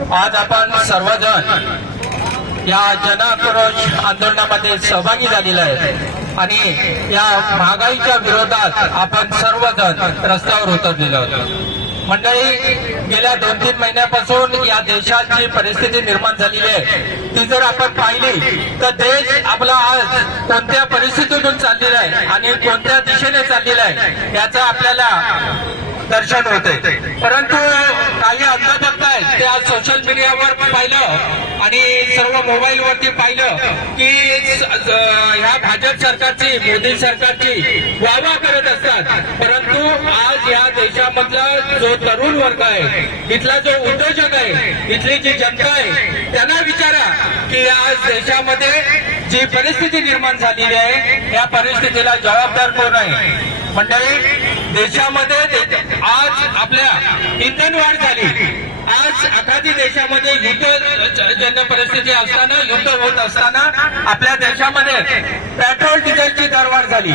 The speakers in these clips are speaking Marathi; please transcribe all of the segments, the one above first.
आज आपण सर्वजण या जनाक्रोश आंदोलनामध्ये सहभागी झालेले आहेत आणि या महागाईच्या विरोधात आपण सर्वजण रस्त्यावर उतरलेलो आहोत। मंडळी, गेल्या 2-3 महिन्यापासून या देशाची परिस्थिती निर्माण झालेली आहे। ती जर आपण पाहिली तर देश आपला आज कोणत्या परिस्थितीतून चाललेला आहे आणि कोणत्या दिशेने चाललेला आहे याचा आपल्याला दर्शन होते। परंतु काही अंधभक्त आहेत ते आज सोशल मीडियावर पाहिलं आणि सर्व मोबाईल वरती पाहिलं की ह्या भाजप सरकारची, मोदी सरकारची वाहवा करत असतात। परंतु आज या देशामधला जो तरुण वर्ग आहे, इथला जो उद्योजक आहे, इथली जी जनता आहे, त्यांना विचारा की आज देशामध्ये जी परिस्थिती निर्माण झालेली आहे या परिस्थितीला जबाबदार कोण आहे। मंडळी, देशामध्ये आज आपल्या इंधन वाढ झाली। आज एखादी देशामध्ये युद्धजन्य परिस्थिती असताना, युद्ध होत असताना आपल्या देशामध्ये पेट्रोल डिझेलची दरवाढ झाली।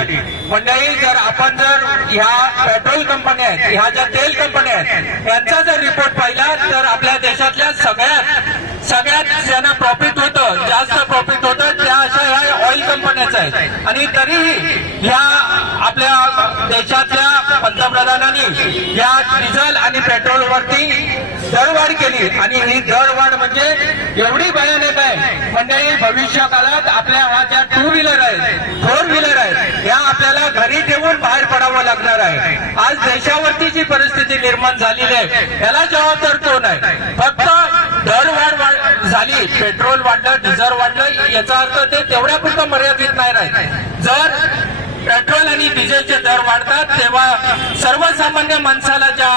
मंडळी, जर आपण जर ह्या पेट्रोल कंपन्या आहेत, ह्या ज्या तेल कंपन्या आहेत, यांचा जर रिपोर्ट पाहिला तर आपल्या देशातल्या सगळ्यात ज्यांना प्रॉफिट होतं, जास्त प्रॉफिट होतं, त्या अशा ह्या ऑइल कंपन्याच आहेत। आणि तरीही ह्या आपल्या देशातल्या पंतप्रधानांनी या डिझेल आणि पेट्रोलवरती दरवाढ केली आणि ही दरवाढ म्हणजे एवढी भयानक आहे। मंडळी, भविष्य काळात आपल्या ह्या ज्या 2 व्हीलर आहेत, 4 व्हीलर आहेत, या आपल्याला घरी ठेवून बाहेर पडावं लागणार आहे। आज देशावरती जी परिस्थिती निर्माण झालेली आहे याला जबाबदार कोण आहे? फक्त दरवाढ झाली, पेट्रोल वाढलं, डिझेल वाढलं, याचा अर्थ ते तेवढ्या पुरतं मर्यादित नाही राहील। जर पेट्रोल आणि डिझेलचे दर वाढतात तेव्हा सर्वसामान्य माणसाला ज्या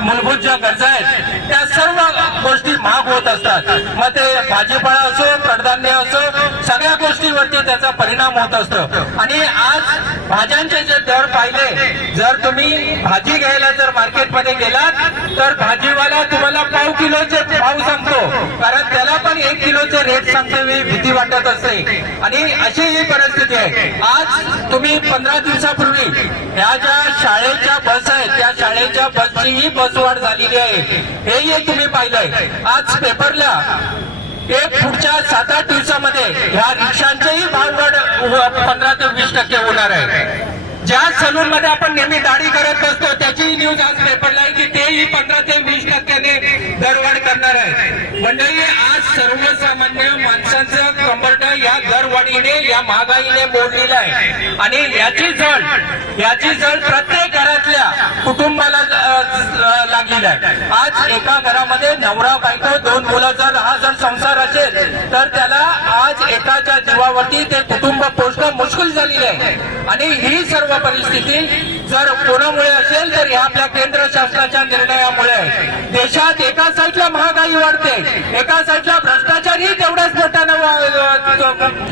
मूलभूत ज्या गरजा आहेत त्या सर्व गोष्टी महाग होत असतात। मग ते भाजीपाला असो, कडधान्य असो, सगळ्या गोष्टीवरती त्याचा परिणाम होत असतो। आणि आज भाज्यांचे जे दर पाहिले, जर तुम्ही भाजी घ्यायला जर मार्केटमध्ये गेलात तर भाजीवाला तुम्हाला पाव किलोचे भाव सांगतो, कारण त्याला पण 1 किलोचे रेट सांगते वेळी भीती वाटत असते। आणि अशी ही परिस्थिती आहे। आज तुम्ही 15 दिवसापूर्वी ह्या ज्या शाळेच्या बस आहेत त्या शाळेच्या बसचीही बसवाढ झालेली आहे, हेही तुम्ही पाहिलंय। आज पेपरला पुढच्या 7-8 दिवसामध्ये ह्या रिक्षांचेही भाववाढ 15 ते 20% होणार आहे। ज्या सलून मध्ये आपण नेहमी दाढी करत असतो त्याची न्यूज आज पेपरला आहे की तेही 15 ते 20% दरवाढ करणार आहे। मंडळी, आज सर्वसामान्य माणसांचं कंबरड या दरवाढीने, या महागाईने मोडलेलं आहे आणि याची जड प्रत्येक घरातल्या कुटुंबाला लागलेली आहे। आज एका घरामध्ये नवरा बायको 2 मुलं जर हा जर संसार असेल तर त्याला आज एकाच्या जीवावरती ते कुटुंब पोषणं मुश्किल झालेलं आहे। आणि ही सर्व परिस्थिती जर कोणामुळे असेल तर या आपल्या केंद्र शासनाच्या निर्णयामुळे। देशात एका साईडला महागाई वाढते, एका साईडला भ्रष्टाचारही तेवढ्याच मोठ्यानं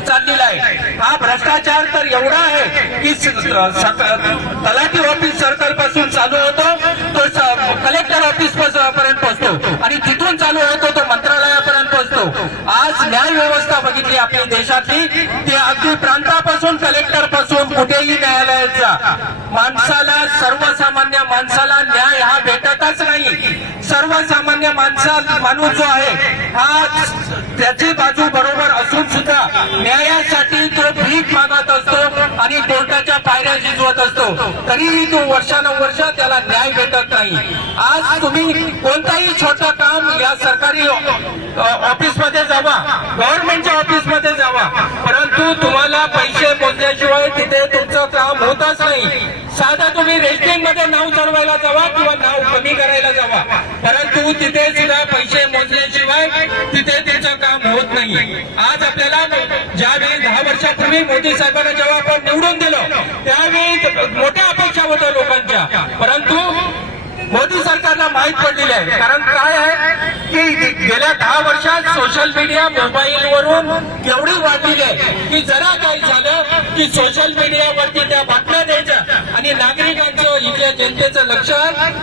चाललेला आहे। हा भ्रष्टाचार तर एवढा आहे की तलाठी ऑफिस सर्कल पासून चालू होतो तो कलेक्टर ऑफिस पर्यंत पोहोचतो आणि तिथून चालू होतो तो मंत्रालयापर्यंत पोहोचतो। आज न्याय व्यवस्था बघितली आपली देशातली, ती अगदी प्रांतापासून कलेक्टर पासून कुठेही न्यायालयाचा माणसाला, सर्वसामान्य माणसाला न्याय हा भेटतच नाही। सर्वसामान्य माणूस जो आहे हा त्याची बाजू बरोबर असून सुद्धा न्यायासाठी तो भीक मागत असतो आणि कोर्टाच्या पायऱ्या झिजवत असतो, तरीही तो वर्षानुवर्ष त्याला न्याय भेटत नाही। आज तुम्ही कोणताही छोटं काम या सरकारी ऑफिसमध्ये जावा, गव्हर्नमेंटच्या ऑफिसमध्ये जावा, परंतु तुम्हाला पैसे मोजल्याशिवाय तिथे तुमचं काम होतच नाही। साधा तुम्ही रेस्टिंग मध्ये नाव चढवायला जावा किंवा नाव कमी करायला जावा, परंतु तिथे सुद्धा पैसे मोजल्याशिवाय तिथे त्याचं काम होत नाही। आज आपल्याला ज्यावेळी 10 वर्षापूर्वी मोदी साहेबांना जेव्हा आपण निवडून दिलं त्यावेळी मोठ्या अपेक्षा होत्या लोकांच्या, परंतु मोदी सरकारला माहीत पडलेलं आहे। कारण काय आहे की गेल्या 10 वर्षात सोशल मीडिया, मोबाईलवरून एवढी वाढलेली आहे की जरा काही झालं की सोशल मीडियावरती त्या बातम्या द्यायच्या आणि नागरिकांचं, इथल्या जनतेचं लक्ष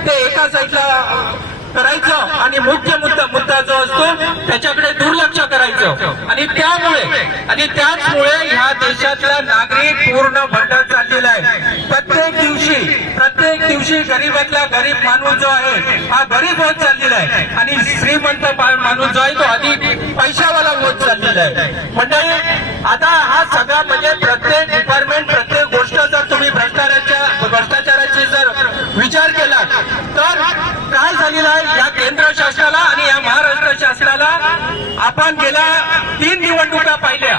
ते एका साईडला करायचं आणि मुख्य मुद्दा जो असतो त्याच्याकडे दुर्लक्ष करायचं। आणि त्याचमुळे ह्या देशातला नागरिक पूर्ण भंडार चाललेला आहे। प्रत्येक दिवशी गरीबातला गरीब माणूस जो आहे हा गरीब होत चाललेला आहे आणि श्रीमंत माणूस जो आहे तो अधिक पैशावाला होत चाललेला आहे. म्हणजे आता हा सगळा म्हणजे प्रत्येक डिपार्टमेंट प्रत्येक गोष्ट जर तुम्ही भ्रष्टाचाराची जर विचार केला तर काय झालेलं आहे या केंद्र शासनाला आणि या महाराष्ट्र शासनाला. आपण गेल्या 3 निवडणुका पाहिल्या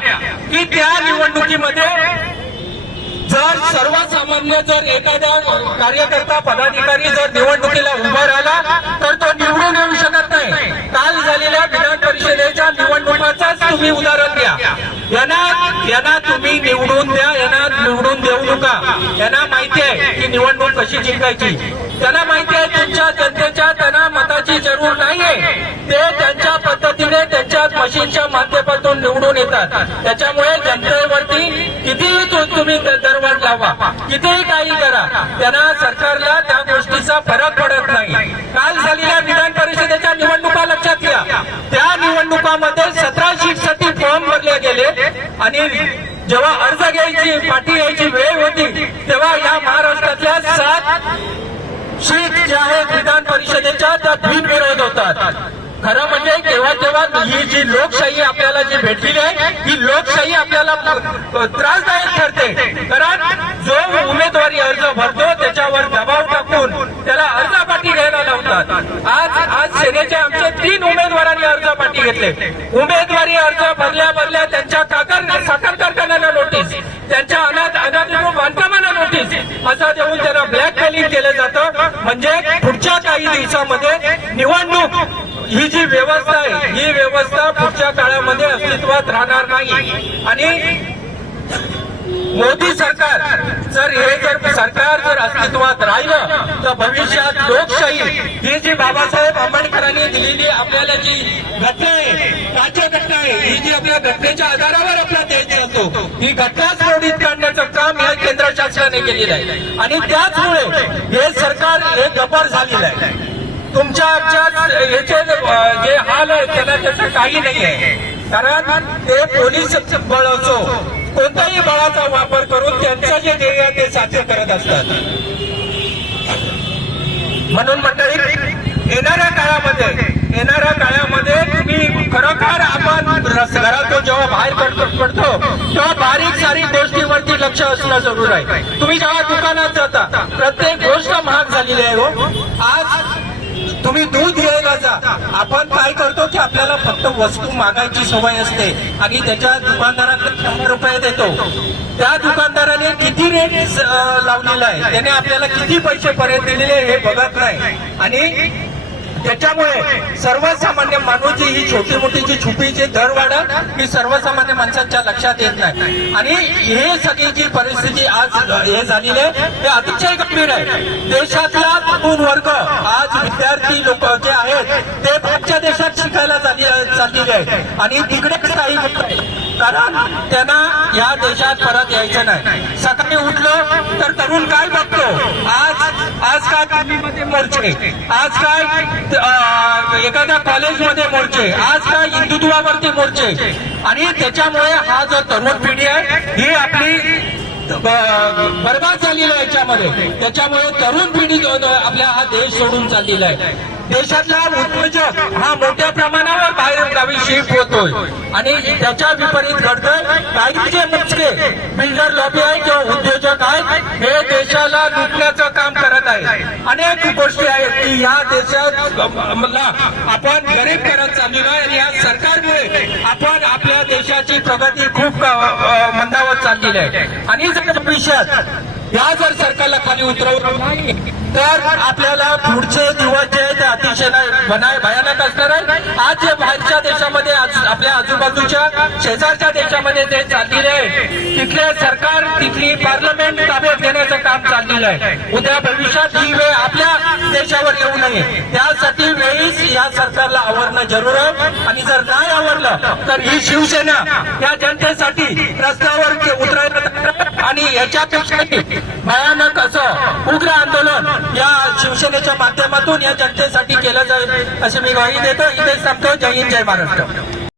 की त्या निवडणुकीमध्ये जर सर्वसामान्य जर एखादा कार्यकर्ता पदाधिकारी जर निवडणुकीला उभा राहिला तर तो निवडून येऊ शकत नाही. काल झालेल्या विधान परिषदेच्या निवडणुकाचाच तुम्ही उदाहरण द्या. यांना तुम्ही निवडून द्या, यांना निवडून देऊ नका. यांना माहिती आहे की निवडणूक कशी जिंकायची. त्यांना माहिती आहे तुमच्या जनतेच्या त्यांना मताची जरूर नाहीये. ते त्यांच्या पद्धतीने त्यांच्या मशीनच्या माध्यमातून निवडून येतात. त्याच्यामुळे जनतेवरती कितीही तुम्ही दरवाढ लावा, कितीही काही करा, त्यांना सरकारला त्या गोष्टीचा फरक पडत नाही. काल झालेल्या विधान परिषदेच्या निवडणुका लक्षात घ्या. त्या निवडणुकामध्ये 17 सीटसाठी फॉर्म भरले गेले आणि जेव्हा अर्ज घ्यायची पाठी यायची वेळ होती तेव्हा या महाराष्ट्रातल्या 7 सीट ज्या आहेत विधान परिषदेच्या त्या बिनविरोध होतात. खरं म्हणजे तेव्हा ही जी लोकशाही आपल्याला जी भेटलेली आहे ही लोकशाही आपल्याला त्रासदायक ठरते. कारण जो उमेदवारी अर्ज भरतो त्याच्यावर दबाव टाकून त्याला अर्जापाठी घ्यायला लावतात. आज सेनेच्या आमचे 3 उमेदवारांनी अर्जापाठी घेतले. उमेदवारी अर्ज भरल्या त्यांच्या साखर कारखान्याला नोटीस, त्यांच्या अनाधिकृत बांधकामाला नोटीस असं देऊन त्यांना ब्लॅकमेलिंग केलं जातं. म्हणजे पुढच्या काही दिवसामध्ये निवडणूक ही जी व्यवस्था आहे ही व्यवस्था पुढच्या काळामध्ये अस्तित्वात राहणार नाही. आणि मोदी सरकार जर अस्तित्वात राहिलं तर भविष्यात लोकशाही ही जी बाबासाहेब आंबेडकरांनी दिलेली आपल्याला जी घटना आहे, राज्यघटना आहे, ही जी आपल्या घटनेच्या आधारावर आपला देश चालतो ही घटनाच मोडीत काढण्याचं काम या केंद्र शासनाने केलेलं आहे. आणि त्याचमुळे हे सरकार हे गब्बर झालेलं आहे. तुमच्या याचे जे हाल आहे त्याला त्याचं काही नाही आहे. कारण ते पोलीस बळ असो कोणत्याही बळाचा वापर करून त्यांचं जे ध्येय आहे ते साध्य करत असतात. म्हणून मंडळी येणाऱ्या काळामध्ये तुम्ही खरोखर आपण घरातून जेव्हा बाहेर पडतो तेव्हा बारीक सारीक गोष्टीवरती लक्ष असणं जरूर आहे. तुम्ही जेव्हा दुकानात जाता प्रत्येक गोष्ट महाग झालेली आहे. हो आज तुम्ही दूध घ्यायला जा, आपण काय करतो की आपल्याला फक्त वस्तू मागायची सवय असते आणि त्याच्या दुकानदाराकडे 100 रुपये देतो. त्या दुकानदाराने किती रेट लावलेला आहे, त्याने आपल्याला किती पैसे परत दिलेले हे बघत नाही. आणि त्याच्यामुळे सर्वसामान्य माणूस ही छोटी मोठी जी छुपीची दरवाढ ही सर्वसामान्य माणसाच्या लक्षात येत नाही. आणि हे सगळी जी परिस्थिती आज हे झालेली आहे हे अतिशय गंभीर आहे. देशातला तरुण वर्ग आज विद्यार्थी लोक जे आहेत ते बाहेरच्या देशात शिकायला चाललेले आहेत आणि तिकडेच काही कारण त्यांना या देशात परत यायचं नाही. सकाळी उठलं तर तरुण काय बघतो, आज काय दिल्लीमध्ये मोर्चे, आज काय एखाद्या कॉलेजमध्ये मोर्चे, आज काय हिंदुत्वावरती मोर्चे. आणि त्याच्यामुळे हा जो तरुण पिढी आहे ही आपली बरबाद झालेला आहे याच्यामध्ये. त्याच्यामुळे तरुण पिढी आपल्या हा देश सोडून चाललेला आहे. देशातला उद्योजक हा मोठ्या प्रमाणावर बाहेर गावी शिफ्ट होतोय आणि त्याच्या विपरीत घडतंय. काही जे मोजके बिल्डर लॉबी आहे किंवा उद्योजक आहेत हे देशाला लुटण्याचं काम करत आहे. अनेक गोष्टी आहेत की या देशात आपण गरीब करत चाललेलो आहे आणि या सरकारमुळे आपण आपल्या देशाची प्रगती खूप मंदावत चाललेली आहे. आणि जर भविष्यात या जर सरकारला खाली उतरवलं नाही तर आपल्याला पुढचे दिवस जे ते अतिशय भयानक असणार आहे. आज जे बाहेरच्या देशामध्ये आपल्या आजूबाजूच्या शेजारच्या देशामध्ये जे चाललेले आहे तिथले सरकार तिथली पार्लमेंट ताब्यात घेण्याचं काम चाललेलं आहे. उद्या भविष्यात ही वेळ आपल्या देशावर येऊ नये त्यासाठी वेळीच या सरकारला आवरणं जरूर आहे. आणि जर नाही आवरलं तर ही शिवसेना या जनतेसाठी रस्त्यावर उतरायला आणि याच्यापेक्षाही भयानक असं उग्र आंदोलन या शिवसेनेच्या माध्यमातून या जनतेसाठी केलं जाईल अशी मी ग्वाही देतो. इथे संपतो. जय हिंद, जय महाराष्ट्र.